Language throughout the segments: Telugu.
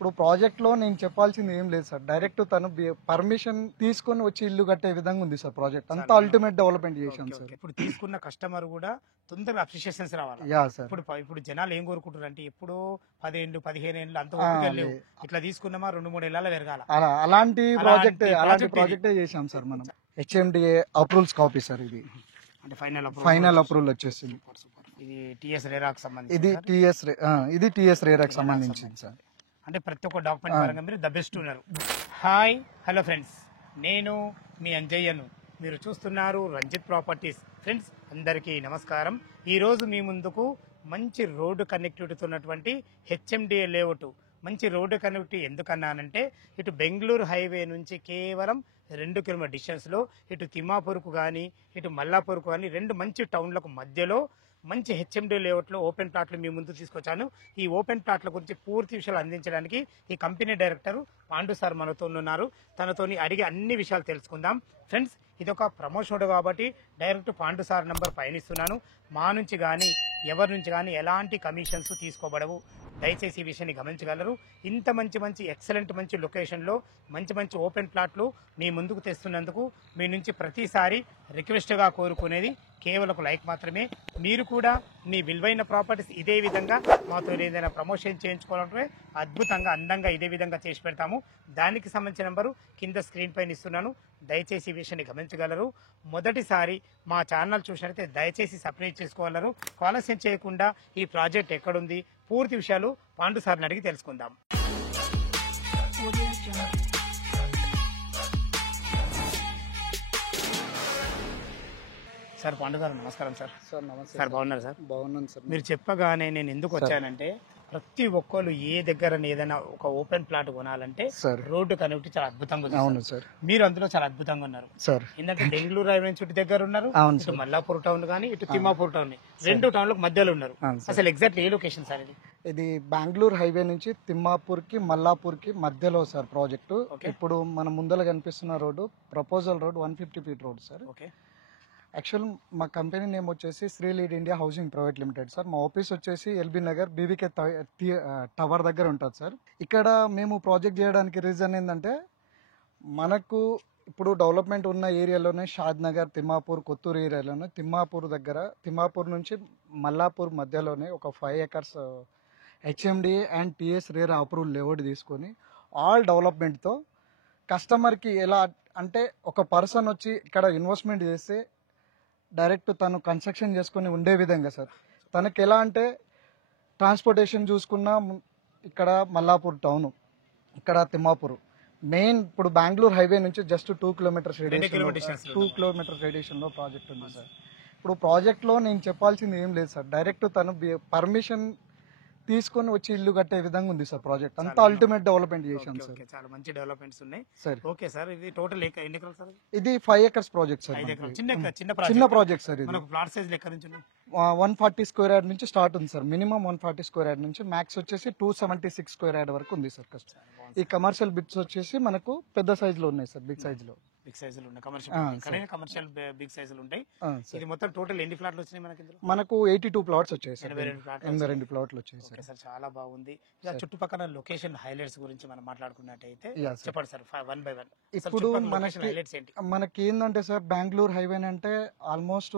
ఇప్పుడు ప్రాజెక్ట్ లో నేను చెప్పాల్సింది ఏం లేదు సార్. డైరెక్ట్ తను పర్మిషన్ తీసుకొని వచ్చి ఇల్లు కట్టే విధంగా ఉంది సార్ ప్రాజెక్ట్. అంతా అల్టిమేట్ డెవలప్మెంట్ చేశాం సార్. ఇప్పుడు తీసుకున్న కస్టమర్ కూడా తొందరగా అప్రిషియేషన్స్ రావాలి. Yeah sir. ఇప్పుడు జనాలు ఏం కోరుకుంటారు అంటే ఎప్పుడో 10 ఏళ్ళు 15 ఏళ్ళు అంత ఓపిక లేవు, ఇట్లా తీసుకున్నామా 2-3 ఏళ్ళ పెరగాల. అలాంటి ప్రాజెక్టే చేశాం సార్ మనం. HMDA approvals copy sir. ఇది అంటే ఫైనల్ అప్రూవల్ వచ్చేసింది. ఇది టిఎస్ రేరాకు సంబంధించి. ఇది టిఎస్ రేరాకు సంబంధించింది సార్. అంటే ప్రతి ఒక్క డాక్యుమెంట్ పరంగా మీరు ద బెస్ట్ ఉన్నారు. హాయ్ హలో ఫ్రెండ్స్, నేను మీ అంజయ్యను. మీరు చూస్తున్నారు రంజిత్ ప్రాపర్టీస్. ఫ్రెండ్స్ అందరికీ నమస్కారం. ఈరోజు మీ ముందుకు మంచి రోడ్డు కనెక్టివిటీతో ఉన్నటువంటి హెచ్ఎండిఏ లేఅవుట్. మంచి రోడ్డు కనెక్టివిటీ ఎందుకన్నానంటే ఇటు బెంగళూరు హైవే నుంచి కేవలం 2 కిలోమీటర్ డిస్టెన్స్లో ఇటు తిమ్మాపూర్కు కానీ ఇటు మల్లాపూర్కు కానీ 2 మంచి టౌన్లకు మధ్యలో మంచి హెచ్ఎండి లేఅవుట్లో ఓపెన్ ప్లాట్లు మీ ముందు తీసుకొచ్చాను. ఈ ఓపెన్ ప్లాట్ల గురించి పూర్తి విషయాలు అందించడానికి ఈ కంపెనీ డైరెక్టర్ పాండు సార్ మనతో ఉన్నారు. తనతోని అడిగి అన్ని విషయాలు తెలుసుకుందాం. ఫ్రెండ్స్ ఇది ఒక ప్రమోషన్ కాబట్టి డైరెక్ట్ పాండు సార్ నంబర్ పైన ఇస్తున్నాను. మా నుంచి కానీ ఎవరి నుంచి కానీ ఎలాంటి కమిషన్స్ తీసుకోబడవు. దయచేసి ఈ విషయాన్ని గమనించగలరు. ఇంత మంచి ఎక్సలెంట్ మంచి లొకేషన్లో మంచి ఓపెన్ ప్లాట్లు మీ ముందుకు తెస్తున్నందుకు మీ నుంచి ప్రతిసారి రిక్వెస్ట్గా కోరుకునేది కేవలం ఒక లైక్ మాత్రమే. మీరు కూడా మీ విలువైన ప్రాపర్టీస్ ఇదే విధంగా మాతో ఏదైనా ప్రమోషన్ చేయించుకోవాలంటే అద్భుతంగా అందంగా ఇదే విధంగా చేసి పెడతాము. దానికి సంబంధించిన నెంబరు కింద స్క్రీన్ పైన ఇస్తున్నాను. దయచేసి ఈ విషయాన్ని గమనించగలరు. మొదటిసారి మా ఛానల్ చూసినట్లయితే దయచేసి సబ్స్క్రైబ్ చేసుకోగలరు. ఆలస్యం చేయకుండా ఈ ప్రాజెక్ట్ ఎక్కడుంది పూర్తి విషయాలు పాండు సార్ని అడిగి తెలుసుకుందాం. సార్ పాండు గారు నమస్కారం సార్. సార్ నమస్తే సార్. బాగున్నారు సార్? బాగున్నాను సార్. మీరు చెప్పగానే నేను ఎందుకు వచ్చానంటే ప్రతి ఒక్కరు ఏ దగ్గర ఏదైనా ఒక ఓపెన్ ప్లాట్ కొనాలంటే రోడ్డు కనెక్టివిటీ చాలా అద్భుతంగా ఉంది. అవును సార్. మీరు అందులో చాలా అద్భుతంగా ఉన్నారు సార్. ఎందుకంటే బెంగళూరు హైవే చుట్టూ దగ్గర ఉన్నారు, ఇటు మల్లాపూర్ టౌన్ కానీ ఇటు తిమ్మాపూర్ టౌన్ 2 టౌన్లకు మధ్యలో ఉన్నారు. అసలు ఎగ్జాక్ట్ ఏ లొకేషన్ సార్ ఇది? ఇది బెంగళూరు హైవే నుంచి తిమ్మాపూర్ కి మల్లాపూర్ కి మధ్యలో సార్ ప్రాజెక్టు. ఇప్పుడు మన ముందర కనిపిస్తున్న road proposal road 150 feet road sir. Actual మా కంపెనీ నేమ్ వచ్చేసి Shri lead India housing private limited sir. మా ఆఫీస్ వచ్చేసి ఎల్బీ నగర్ బీవీకే టవర్ దగ్గర ఉంటుంది సార్. ఇక్కడ మేము ప్రాజెక్ట్ చేయడానికి రీజన్ ఏంటంటే మనకు ఇప్పుడు డెవలప్మెంట్ ఉన్న ఏరియాలోనే షాద్ నగర్, తిమ్మాపూర్, కొత్తూరు ఏరియాలోనే తిమ్మాపూర్ నుంచి మల్లాపూర్ మధ్యలోనే ఒక 5 acres HMDA and TS RERA approval layout తీసుకొని ఆల్ డెవలప్మెంట్తో కస్టమర్కి ఎలా అంటే ఒక పర్సన్ వచ్చి ఇక్కడ ఇన్వెస్ట్మెంట్ చేస్తే డైరెక్ట్ తను కన్స్ట్రక్షన్ చేసుకుని ఉండే విధంగా సార్. తనకి ఎలా అంటే ట్రాన్స్పోర్టేషన్ చూసుకున్నా ఇక్కడ మల్లాపూర్ టౌన్, ఇక్కడ తిమ్మాపూర్ మెయిన్. ఇప్పుడు బెంగళూరు హైవే నుంచి జస్ట్ 2 కిలోమీటర్స్ రేడియేషన్లో ప్రాజెక్ట్ ఉంది సార్. ఇప్పుడు ప్రాజెక్ట్లో నేను చెప్పాల్సింది ఏం లేదు సార్. డైరెక్ట్ తను పర్మిషన్ తీసుకొని వచ్చి ఇల్లు కట్టే విధంగా ఉంది సార్ ప్రాజెక్ట్. అంతా అల్టిమేట్ డెవలప్మెంట్ చేశాం సార్. చాలా మంచి డెవలప్మెంట్స్ ఉన్నాయి సార్. Okay sir. ఇది టోటల్ ఎన్ని ఎకరాలు సార్? ఇది 5 acres ప్రాజెక్ట్ సార్. చిన్న ప్రాజెక్ట్ సార్. ఇది ప్లాట్ సైజ్ ఎక్కడ నుంచి 140 స్క్వేర్ యార్డ్ నుంచి స్టార్ట్ ఉంది సార్. మినిమం 140 స్క్వేర్ యార్డ్ నుంచి మ్యాక్స్ వచ్చేసి 276 స్క్వేర్ యార్డ్ వరకు ఉంది సార్. ఈ కమర్షియల్ బిట్స్ వచ్చేసి మనకు పెద్ద సైజ్ లో ఉన్నాయి సార్. బిగ్ సైజ్ లో ఉన్నాయి. కమర్షియల్ బిగ్ సైజ్ లో ఉంటాయి. ఇది మొత్తం టోటల్ ఎన్ని ప్లాట్లు వచ్చాయి మనకి? మనకు 82 ప్లాట్స్ వచ్చాయి సార్. 82 ప్లాట్లు వచ్చాయి సార్. చాలా బాగుంది. చుట్టుపక్కల లొకేషన్ హైలైట్స్ గురించి మనం మాట్లాడుకున్నట్టయితే చెప్పండి సార్ 1 by 1. ఇప్పుడు మనకి ఏంటంటే సార్ బెంగళూరు హైవే అంటే ఆల్మోస్ట్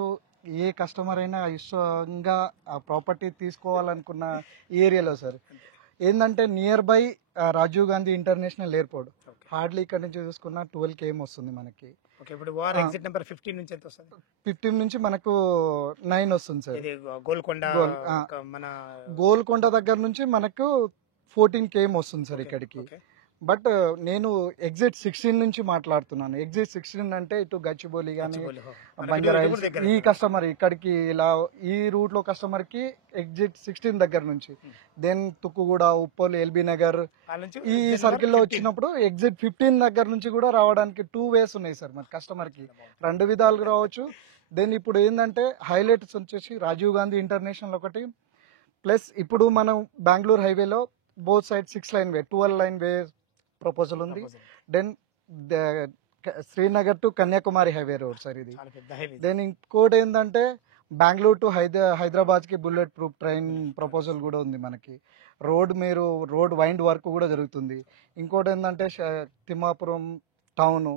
ఏ కస్టమర్ అయినా ఇష్టంగా ఆ ప్రాపర్టీ తీసుకోవాలనుకున్న ఏరియాలో సార్. ఏంటంటే near by Rajiv Gandhi international airport. Hardly ఇక్కడ నుంచి చూసుకున్న 12 km వస్తుంది మనకి. 15 నుంచి మనకు 9 వస్తుంది సార్. గోల్కొండ దగ్గర నుంచి మనకు 14 km వస్తుంది సార్ ఇక్కడికి. బట్ నేను ఎగ్జిట్ 16 నుంచి మాట్లాడుతున్నాను. ఎగ్జిట్ 16 అంటే ఇటు గచ్చిబౌలి కానీ బంజారాహిల్స్ ఈ కస్టమర్ ఇక్కడికి ఇలా ఈ రూట్ లో కస్టమర్ కి ఎగ్జిట్ 16 దగ్గర నుంచి దెన్ తుక్కుగూడ, ఉప్పల్, ఎల్బీ నగర్ ఈ సర్కిల్ లో వచ్చినప్పుడు ఎగ్జిట్ 15 దగ్గర నుంచి కూడా రావడానికి 2 ways ఉన్నాయి సార్. మన కస్టమర్ కి 2 విధాలుగా రావచ్చు. దెన్ ఇప్పుడు ఏంటంటే హైలైట్స్ వచ్చేసి రాజీవ్ గాంధీ ఇంటర్నేషనల్ ఒకటి, ప్లస్ ఇప్పుడు మనం బెంగళూరు హైవేలో both side 6 lane way 12 lane way proposal ఉంది. Then Srinagar to Kanyakumari highway road sir ఇది. దెన్ ఇంకోటి ఏంటంటే బెంగళూరు టు హైదరాబాద్ కి బుల్లెట్ ప్రూఫ్ ట్రైన్ ప్రపోజల్ కూడా ఉంది మనకి. రోడ్ వైండ్ వర్క్ కూడా జరుగుతుంది. ఇంకోటి ఏంటంటే తిమ్మాపురం టౌన్,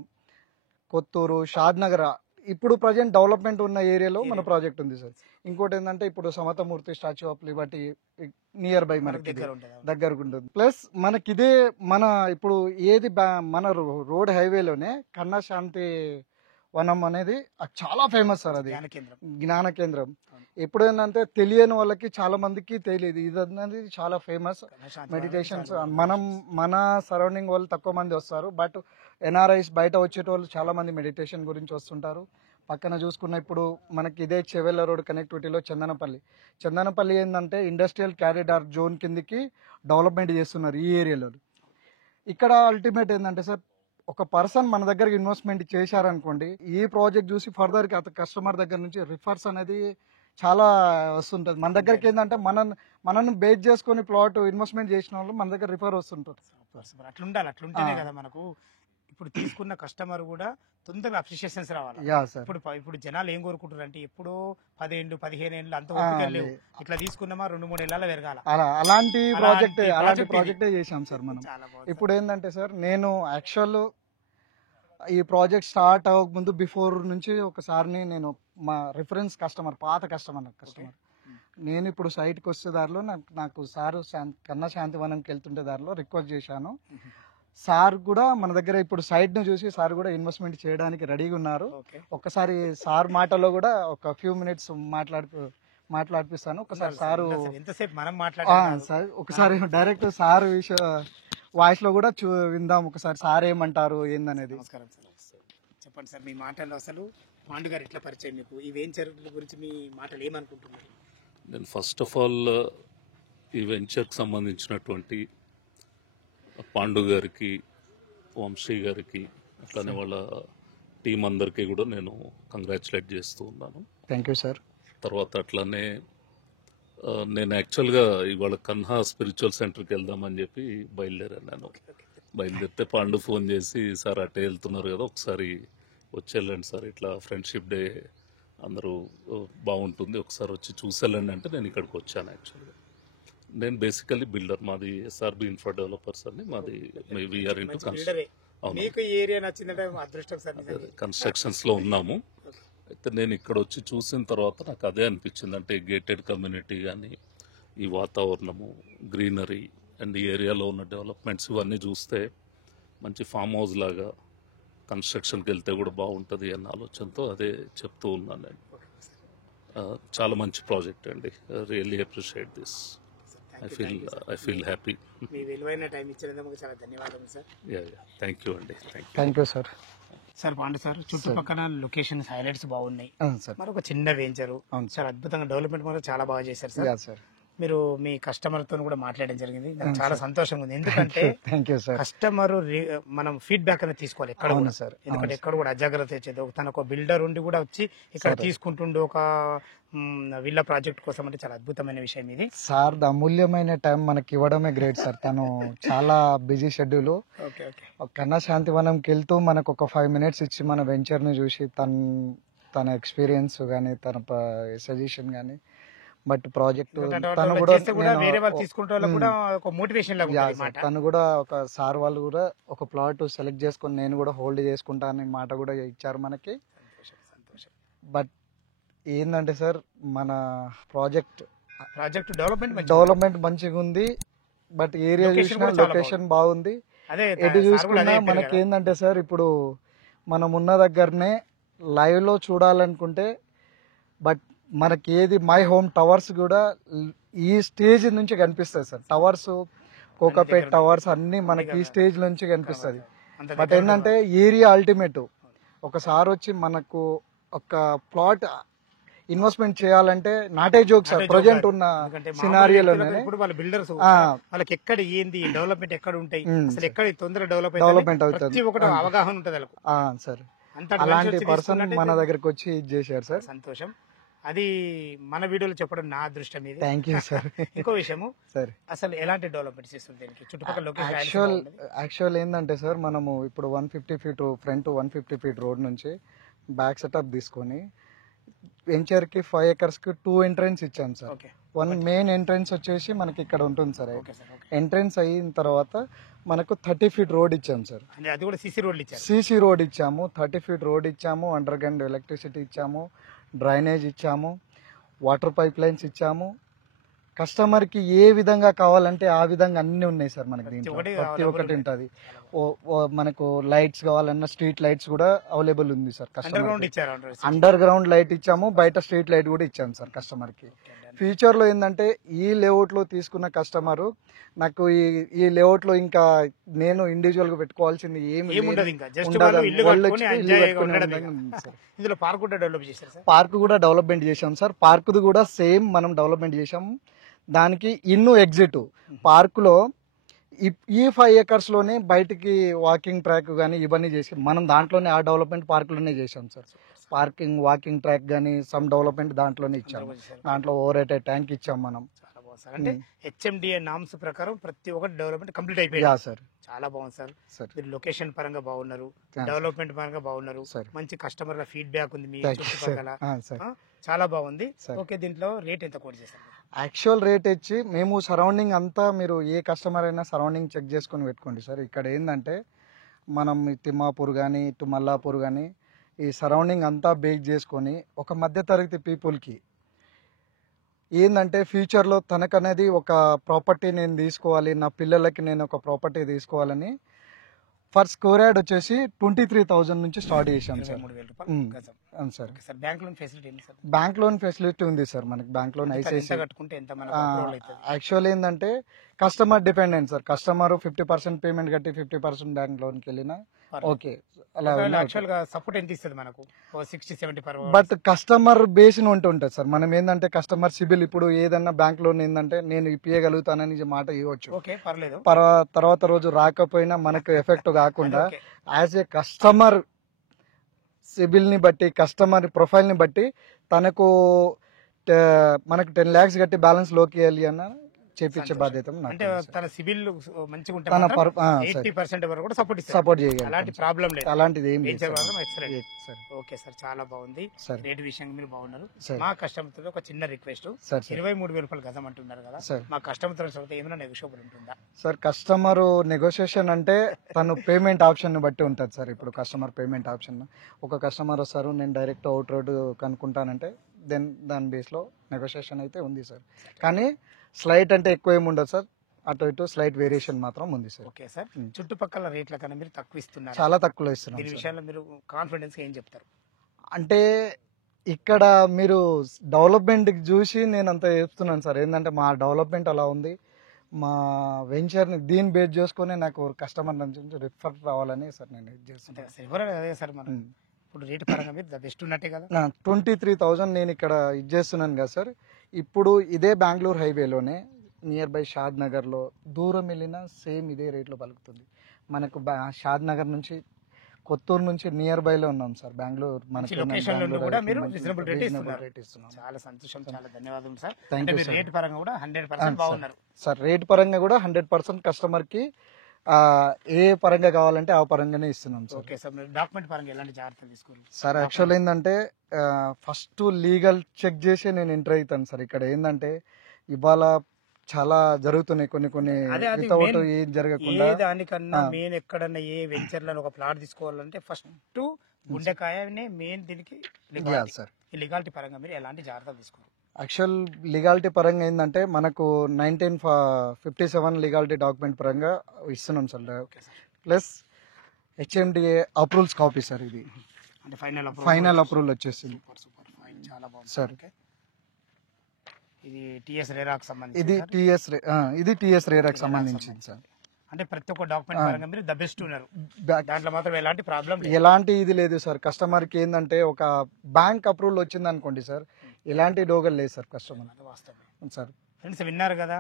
కొత్తూరు, షాద్నగర్ ఇప్పుడు ప్రజెంట్ డెవలప్మెంట్ ఉన్న ఏరియాలో మన ప్రాజెక్ట్ ఉంది సార్. ఇంకోటి ఏంటంటే ఇప్పుడు Samathamurthy statue of liberty nearby మనకి దగ్గరకు ఉంటుంది. ప్లస్ మనకి ఇదే ఇప్పుడు ఏది మన రోడ్ హైవేలోనే కన్నా శాంతి వనం అనేది చాలా ఫేమస్ సార్. అది జ్ఞాన కేంద్రం. ఎప్పుడు ఏంటంటే తెలియని వాళ్ళకి చాలా మందికి తెలియదు ఇది అనేది చాలా ఫేమస్ మెడిటేషన్స్. మన సరౌండింగ్ వాళ్ళు తక్కువ మంది వస్తారు, బట్ ఎన్ఆర్ఐస్ బయట వచ్చేటోళ్ళు చాలా మంది మెడిటేషన్ గురించి వస్తుంటారు. పక్కన చూసుకున్న ఇప్పుడు మనకి ఇదే చెవెళ్ళ రోడ్ కనెక్టివిటీలో చందనపల్లి ఏంటంటే ఇండస్ట్రియల్ క్యారిడార్ జోన్ కిందికి డెవలప్మెంట్ చేస్తున్నారు ఈ ఏరియాలో. ఇక్కడ అల్టిమేట్ ఏంటంటే సార్, ఒక పర్సన్ మన దగ్గర ఇన్వెస్ట్మెంట్ చేశారనుకోండి, ఈ ప్రాజెక్ట్ చూసి ఫర్దర్ కి కస్టమర్ దగ్గర నుంచి రిఫర్స్ అనేది చాలా వస్తుంటది. మన దగ్గరకి ఏంటంటే మనను బేస్ చేసుకొని ప్లాట్ ఇన్వెస్ట్మెంట్ చేసిన వాళ్ళు మన దగ్గర రిఫర్ వస్తుంటారు. అట్లుండాలి, అట్లుంటేనే కదా మనకు ఇప్పుడు తీసుకున్న కస్టమర్ కూడా తొందరగా అప్రిషియేషన్స్ రావాలి. ఇప్పుడు జనాలు ఏం కోరుకుంటారు అంటే ఎప్పుడో 10 ఏళ్ళు 15 ఏళ్ళు అంత ఓపిక లేవు, ఇట్లా తీసుకున్నామా 2-3 ఏళ్ళ పెరగాల. అలాంటి ప్రాజెక్టే చేశాం సార్ మనం. ఇప్పుడు ఏంటంటే సార్, నేను యాక్చువల్ ఈ ప్రాజెక్ట్ స్టార్ట్ అవ్వక ముందు బిఫోర్ నుంచి ఒకసారి నేను మా రిఫరెన్స్ కస్టమర్, పాత కస్టమర్ నేను ఇప్పుడు సైట్కి వచ్చే దారిలో నాకు సారు కన్నా శాంతివనంకి వెళ్తుంటే దారిలో రిక్వెస్ట్ చేశాను. సార్ కూడా మన దగ్గర ఇప్పుడు సైట్ ను చూసి సార్ కూడా ఇన్వెస్ట్మెంట్ చేయడానికి రెడీగా ఉన్నారు. ఒక్కసారి సార్ మాటలో కూడా ఒక ఫ్యూ మినిట్స్ మాట్లాడిపిస్తాను. ఒకసారి సారు సార్ ఒకసారి డైరెక్ట్ సార్ వాయిస్ లో కూడా విందాం. ఒకసారి సార్ ఏమంటారు ఏందనేది. నమస్కారం సార్, చెప్పండి సార్ మీ మాటల్లో అసలు పాండు గారు ఎట్లా పరిచయం, మీకు ఈ వెంచర్ గురించి మీ మాటలు ఏమనుకుంటున్నారు? నేను ఫస్ట్ ఆఫ్ ఆల్ ఈ వెంచర్కి సంబంధించినటువంటి పాండు గారికి, వంశీ గారికి, అట్లానే వాళ్ళ టీం అందరికీ కూడా నేను కంగ్రాచులేట్ చేస్తూ ఉన్నాను. Thank you sir. తర్వాత అట్లానే నేను యాక్చువల్గా ఇవాళ కన్హా స్పిరిచువల్ సెంటర్కి వెళ్దామని చెప్పి బయలుదేరాను. బయలుదేరితే పాండు ఫోన్ చేసి, సార్ అటే వెళ్తున్నారు కదా, ఒకసారి వచ్చి వెళ్ళండి సార్, ఇట్లా ఫ్రెండ్షిప్ డే అందరూ బాగుంటుంది, ఒకసారి వచ్చి చూసి వెళ్ళండి అంటే నేను ఇక్కడికి వచ్చాను. యాక్చువల్గా నేను బేసికలీ బిల్డర్, మాది ఎస్ఆర్బి ఇన్ఫ్రా డెవలపర్స్ అని, మాది వీఆర్ ఇంటూ కన్స్ట్రక్షన్స్ లో ఉన్నాము. అయితే నేను ఇక్కడ వచ్చి చూసిన తర్వాత నాకు అదే అనిపించింది, అంటే గేటెడ్ కమ్యూనిటీ కానీ, ఈ వాతావరణము, గ్రీనరీ అండ్ ఈ ఏరియాలో ఉన్న డెవలప్మెంట్స్ ఇవన్నీ చూస్తే మంచి ఫామ్ హౌస్ లాగా కన్స్ట్రక్షన్కి వెళ్తే కూడా బాగుంటుంది అన్న ఆలోచనతో అదే చెప్తూ ఉన్నాను నేను. చాలా మంచి ప్రాజెక్ట్ అండి, really appreciate this. I feel happy. మీ విలువైన టైం ఇచ్చినందుకు చాలా ధన్యవాదాలు సార్. థ్యాంక్ యూ అండి. Thank you sir. Sir Pandu sir, చుట్టుపక్కల లొకేషన్స్ హైలైట్స్ బాగున్నాయి సార్. మరి ఒక చిన్న వెంచరు చాలా అద్భుతంగా డెవలప్మెంట్ కూడా చాలా బాగా చేశారు సార్. మీరు మీ కస్టమర్ తో కూడా మాట్లాడడం జరిగింది, నాకు చాలా సంతోషంగా ఉంది. ఎందుకంటే కస్టమర్ మనం ఫీడ్బ్యాక్ అనేది తీసుకోవాలి ఎక్కడ కూడా సార్. ఎందుకంటే ఎక్కడ కూడా అజాగ్రత్త వచ్చేది, తన ఒక బిల్డర్ ఉండి కూడా వచ్చి ఇక్కడ తీసుకుంటుండే ఒక విల్లా ప్రాజెక్ట్ కోసం అంటే చాలా అద్భుతమైన విషయం ఇది. సార్ అమూల్యమైన టైం మనకి ఇవ్వడమే గ్రేట్ సార్. తను చాలా బిజీ షెడ్యూల్. కన్నా శాంతివనంకి వెళ్తూ మనకు ఒక 5 minutes ఇచ్చి మన వెంచర్ ని చూసి తన ఎక్స్పీరియన్స్ కానీ, తన సజెషన్ కానీ, బట్ ప్రాజెక్ట్ తను కూడా ఒక సార్ వాళ్ళు కూడా ఒక ప్లాట్ సెలెక్ట్ చేసుకొని నేను కూడా హోల్డ్ చేసుకుంటా అనే మాట కూడా ఇచ్చారు మనకి. బట్ ఏంటంటే సార్, మన ప్రాజెక్ట్ డెవలప్మెంట్ మంచిగా ఉంది, బట్ ఏరియా చూసినా లొకేషన్ బాగుంది. ఎటు చూసుకున్నా మనకి ఏంటంటే సార్, ఇప్పుడు మనం ఉన్న దగ్గరనే లైవ్ లో చూడాలనుకుంటే, బట్ మనకి ఏది మై హోమ్ టవర్స్ కూడా ఈ స్టేజ్ నుంచి కనిపిస్తుంది సార్. టవర్స్, కోకాపేట్ టవర్స్ అన్ని మనకి ఈ స్టేజ్ నుంచి కనిపిస్తుంది. బట్ ఏంటంటే ఏరియా అల్టిమేట్. ఒకసారి వచ్చి మనకు ఒక ప్లాట్ ఇన్వెస్ట్మెంట్ చేయాలంటే నాటే జోక్ సార్. ప్రజెంట్ ఉన్న సినారియోలోనే వాళ్ళకి ఎక్కడ ఏంది డెవలప్మెంట్ ఎక్కడ ఉంటాయి, అసలు ఎక్కడ తొందరగా డెవలప్మెంట్ అవుతుంది అవగాహన ఉంటుంది సార్. అలాంటి పర్సన్ మన దగ్గరకు వచ్చి ఇది చేశారు సార్. సంతోషం. అది మన వీడియోలో చెప్పడం నా అదృష్టం ఇది. Thank you sir. ఇంకో విషయము సార్, అసలు ఎలాంటి డెవలప్మెంట్స్ ఇస్తుంది చుట్టుపక్కల లొకేషన్? యాక్చువల్ ఏంటంటే సార్, మనము ఇప్పుడు 150 feet ఫ్రంట్ 150 feet రోడ్ నుంచి బ్యాక్ సెటప్ తీసుకొని వెంచర్ కి 5 acres కి 2 ఎంట్రన్స్ ఇచ్చాం sir. Okay one main entrance వచ్చేసి మనకి ఇక్కడ ఉంటుంది sir. Okay sir okay. Entrance అయిన తర్వాత మనకు 30 feet రోడ్ ఇచ్చాం సార్. అంటే అది కూడా సిసి రోడ్లు ఇచ్చారు. సీసీ రోడ్ ఇచ్చాము, 30 feet రోడ్ ఇచ్చాము, అండర్ గ్రౌండ్ ఎలక్ట్రిసిటీ ఇచ్చాము, డ్రైనేజ్ ఇచ్చాము, వాటర్ పైప్ లైన్స్ ఇచ్చాము. కస్టమర్కి ఏ విధంగా కావాలంటే ఆ విధంగా అన్ని ఉన్నాయి సార్ మనకి దీంట్లో. ఒక్కటి ప్రతి available ఒక్కటి ఉంది. ఉంటుంది. మనకు లైట్స్ కావాలన్నా స్ట్రీట్ లైట్స్ కూడా అవైలబుల్ ఉంది సార్ అండర్ గ్రౌండ్ కస్టమర్. ఇచ్చారు. అండర్ గ్రౌండ్ లైట్ ఇచ్చాము, బయట స్ట్రీట్ లైట్ కూడా ఇచ్చాము సార్ కస్టమర్కి. ఫ్యూచర్ లో ఏంటంటే ఈ లేఅవుట్ లో తీసుకున్న కస్టమర్ నాకు ఈ లేఅవుట్ లో ఇంకా నేను ఇండివిజువల్ గా పెట్టుకోవాల్సింది ఏముండదు ఇంకా జస్ట్ ఉండదు. వాళ్ళు ఇల్లు వాళ్ళు కట్టుకొని వచ్చి ఇల్లు ఎంజాయ్ కట్టుకొని ఉండడమే. ఉండడం ఉంది సార్. ఇందులో పార్క్ కూడా డెవలప్ చేశారు సార్. పార్క్ కూడా డెవలప్మెంట్ చేశాం సార్. పార్క్ కూడా సేమ్ మనం డెవలప్మెంట్ చేశాం. దానికి ఇన్ను ఎగ్జిట్ పార్క్ లో ఈ 5 acres లోనే బయటికి వాకింగ్ ట్రాక్ కానీ ఇవన్నీ చేసి మనం దాంట్లోనే ఆ డెవలప్మెంట్ పార్క్ లోనే చేశాం సార్. పార్కింగ్ వాకింగ్ ట్రాక్ కానీ సమ్ డెవలప్మెంట్ దాంట్లోనే ఇచ్చాము. దాంట్లో ఓవర్ రేటెడ్ ట్యాంక్ ఇచ్చాం మనం. చాలా బాగుంది సార్. అంటే హెచ్ఎండిఏ నామ్స్ ప్రకారం ప్రతి ఒక్కటి డెవలప్మెంట్ కంప్లీట్ అయిపోయింది. Yeah sir. చాలా బాగుంది సార్. సార్ మీరు లొకేషన్ పరంగా బాగున్నారు, Thanks. డెవలప్మెంట్ పరంగా బాగున్నారు, సార్. మంచి కస్టమర్ల ఫీడ్బ్యాక్ ఉంది మీ థ్యాంక్ యూ సార్. చుట్టుపక్కల. సార్ చాలా బాగుంది. సార్. ఓకే, దీంట్లో రేట్ ఎంత కోట్ చేశారు? యాక్చువల్ రేట్ ఇచ్చి మేము సరౌండింగ్ అంతా మీరు ఏ కస్టమర్ అయినా సరౌండింగ్ చెక్ చేసుకొని పెట్టుకోండి సార్. ఇక్కడ ఏంటంటే మనం ఈ తిమ్మాపూర్ కానీ ఇటు మల్లాపూర్ కానీ ఈ సరౌండింగ్ అంతా బేక్ చేసుకొని ఒక మధ్యతరగతి పీపుల్కి ఏంటంటే ఫ్యూచర్లో తనకనేది ఒక ప్రాపర్టీ నేను తీసుకోవాలి, నా పిల్లలకి నేను ఒక ప్రాపర్టీ తీసుకోవాలని ఫర్ స్క్వేర్ యార్డ్ వచ్చేసి 23,000 నుంచి స్టార్ట్ చేశాం సార్. 23,000 రూపాయలు మ్మ్. గజం. అవును sir. Okay sir. Bank loan facility ఏంటి సార్? బ్యాంక్ లోన్ ఫెసిలిటీ ఉంది సార్ మనకి. బ్యాంక్ లోన్ ఎంత ఐసిఐసి కట్టుకుంటే ఎంత మనకు అప్రూవల్ అవుతుంది? యాక్చువల్ ఏంటంటే customer dependent sir. Customer 50% payment కట్టి 50% బ్యాంక్ లోన్కి వెళ్ళినా ఓకే అలా యాక్చువల్ గా సపోర్ట్ ఎంత ఇస్తుంది మనకు? 60-70 per hour. But customer base ఉంటుంది సార్. మనం ఏంటంటే కస్టమర్ సిబిల్ ఇప్పుడు ఏదన్నా బ్యాంక్ లోన్ ఏంటంటే నేను ఇప్పియగలుగుతానని మాట ఇవ్వచ్చు. ఓకే, పర్లేదు. తర్వాత రోజు రాకపోయినా మనకు ఎఫెక్ట్ కాకుండా okay. As a customer CIBIL ని బట్టి కస్టమర్ ప్రొఫైల్ ని బట్టి తనకు మనకు 10 lakhs కట్టి బ్యాలెన్స్ లోకి వెళ్ళి అన్న చేపించే సంతోషం. బాధ్యత అంటే తన సిబిల్ మంచిగా ఉంటే తన మాత్రం సార్ 80% వరకు కూడా సపోర్ట్ ఇస్తారు. సపోర్ట్ అలాంటి చేయగలుగుతాం. ప్రాబ్లం లేదు. అలాంటిది ఏం లేదు వెంచర్ సార్. మాత్రం ఎక్సలెంట్. సార్. ఓకే సార్, చాలా బాగుంది. సార్. రేట్ విషయంగా మీరు బాగున్నారు. సార్. మా కస్టమర్ ఒక చిన్న రిక్వెస్ట్, సార్. సార్. 23,000 రూపాయలు గజం అంటున్నారు కదా, సార్. మా కస్టమర్ తరఫున ఏమైనా నెగోషియబుల్ ఉంటుందా? సార్ కస్టమర్ నెగోషియేషన్ అంటే తను పేమెంట్ ఆప్షన్ ని బట్టి ఉంటుంది సార్. ఇప్పుడు కస్టమర్ పేమెంట్ ఆప్షన్ ఒక కస్టమర్ వస్తారు, నేను డైరెక్ట్ అవుట్ రోడ్ కనుక్కుంటానంటే దాని బేస్ లో నెగోషియేషన్ అయితే ఉంది సార్. కానీ స్లైట్ అంటే ఎక్కువ ఏమి ఉండదు సార్. అటు ఇటు స్లైట్ వేరియేషన్ మాత్రం ఉంది సార్. Okay sir. చుట్టుపక్కల రేట్ల కన్నా మీరు తక్కువ ఇస్తున్నారు. చాలా తక్కువలో ఇస్తున్నాం దీని సార్. విషయాల్లో మీరు కాన్ఫిడెన్స్ ఏం చెప్తారు? అంటే ఇక్కడ మీరు డెవలప్మెంట్ చూసి నేను అంత చెప్తున్నాను సార్. ఏంటంటే మా డెవలప్మెంట్ అలా ఉంది. మా వెంచర్ని దీన్ని బేస్ చేసుకొని నాకు కస్టమర్ నుంచి రిఫర్ రావాలని సార్ నేను ఇది అంతే చేస్తున్నాను. సార్. ఎవరైనా అదే సార్, మనం ఇప్పుడు రేట్ పరంగా మీరు ద బెస్ట్ ఉన్నట్టే కదా. 23,000 నేను ఇక్కడ ఇది చేస్తున్నాను కదా సార్. ఇప్పుడు ఇదే బెంగళూరు హైవేలోనే నియర్ బై షాద్ నగర్లో దూరం వెళ్ళినా సేమ్ ఇదే రేట్లో పలుకుతుంది. మనకు షాద్ నగర్ నుంచి కొత్తూరు నుంచి నియర్ బైలో ఉన్నాం సార్. బెంగళూరు మంచి లొకేషన్ లో కూడా మీరు రీజనబుల్ రేట్ రీజనబుల్ రేట్ ఇస్తున్నారు. ఇస్తున్నాం. చాలా సంతోషం, చాలా ధన్యవాదాలు సార్. థ్యాంక్ అంటే యూ మీరు సార్. రేట్ పరంగా కూడా 100% బాగున్నారు. సార్ రేట్ పరంగా కూడా 100% కస్టమర్కి ఏ పరంగా కావాలంటే ఆ పరంగానే ఇస్తున్నాం సార్. Okay sir. మీరు డాక్యుమెంట్ పరంగా ఎలాంటి జాగ్రత్తలు తీసుకోవాలి సార్? యాక్చువల్ ఏంటంటే ఫస్ట్ లీగల్ చెక్ చేసి నేను ఎంటర్ అవుతాను సార్. ఇక్కడ ఏంటంటే ఇవాళ చాలా జరుగుతున్నాయి కొన్ని అదే అది వితౌట్ main. ఏం జరగకుండా. ఏ దానికన్నా మెయిన్ ఎక్కడన్నా ఏ వెంచర్ లో ఒక ప్లాట్ తీసుకోవాలంటే ఫస్ట్ గుండెకాయనే మెయిన్ దీనికి Yeah, సార్. ఈ లీగాలిటీ పరంగా మీరు ఎలాంటి జాగ్రత్తలు తీసుకోవాలి? యాక్చువల్ లీగాలిటీ పరంగా ఏంటంటే మనకు 1957 లీగాలిటీ డాక్యుమెంట్ పరంగా ఇస్తున్నాం sir. Okay sir. Plus HMDA approvals copy sir. ఇది అంటే ఫైనల్ ఫైనల్ అప్రూవల్ వచ్చేసింది సూపర్ ఫైన్, చాలా బాగుంది సార్. ఓకే. ఇది టిఎస్ రేరాకు సంబంధించి ఇది టిఎస్ రేరాకి సంబంధించింది సార్. అంటే ప్రతి ఒక్క డాక్యుమెంట్ పరంగా మీరు ద బెస్ట్ ఉన్నారు. దాంట్లో మాత్రం ఎలాంటి ప్రాబ్లం లేదు. ఎలాంటి ఇది లేదు సార్. కస్టమర్ కి ఏంటంటే ఒక బ్యాంక్ అప్రూవల్ వచ్చింది అనుకోండి సార్, ఎలాంటి డోగల్ లేదు సార్ కస్టమర్. అది వాస్తవం సార్. ఫ్రెండ్స్ విన్నారు కదా,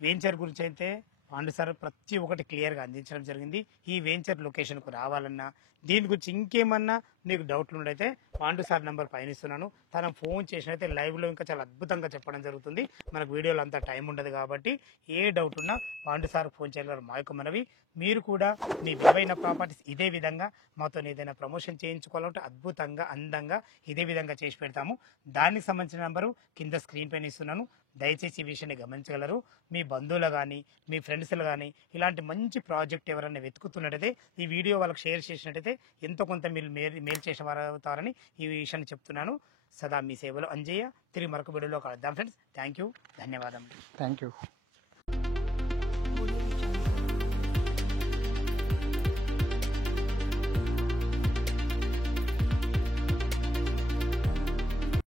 వెంచర్ గురించి అయితే పాండు సార్ ప్రతి ఒక్కటి క్లియర్గా అందించడం జరిగింది. ఈ వెంచర్ లొకేషన్కు రావాలన్నా దీని గురించి ఇంకేమన్నా మీకు డౌట్లు ఉండైతే పాండు సార్ నెంబర్ పైన ఇస్తున్నాను. తన ఫోన్ చేసినైతే లైవ్లో ఇంకా చాలా అద్భుతంగా చెప్పడం జరుగుతుంది. మనకు వీడియోలో అంతా టైం ఉండదు కాబట్టి ఏ డౌట్ ఉన్నా పాండు సార్ ఫోన్ చేయగలరు. మా యొక్క మనవి, మీరు కూడా మీ విలువైన ప్రాపర్టీస్ ఇదే విధంగా మాతో ఏదైనా ప్రమోషన్ చేయించుకోవాలంటే అద్భుతంగా అందంగా ఇదే విధంగా చేసి పెడతాము. దానికి సంబంధించిన నెంబరు కింద స్క్రీన్ పైన ఇస్తున్నాను. దయచేసి ఈ విషయాన్ని గమనించగలరు. మీ బంధువులు కానీ మీ ఫ్రెండ్స్లు కానీ ఇలాంటి మంచి ప్రాజెక్ట్ ఎవరైనా వెతుకుతున్నట్టయితే ఈ వీడియో వాళ్ళకి షేర్ చేసినట్టయితే ఎంతో కొంత మీరు మేలు చేసిన వారు అవుతారని ఈ విషయాన్ని చెప్తున్నాను. సదా మీ సేవలో అంజయ్య. తిరిగి మరొక వీడియోలో కలుద్దాం ఫ్రెండ్స్. థ్యాంక్ యూ, ధన్యవాదం. Thank you.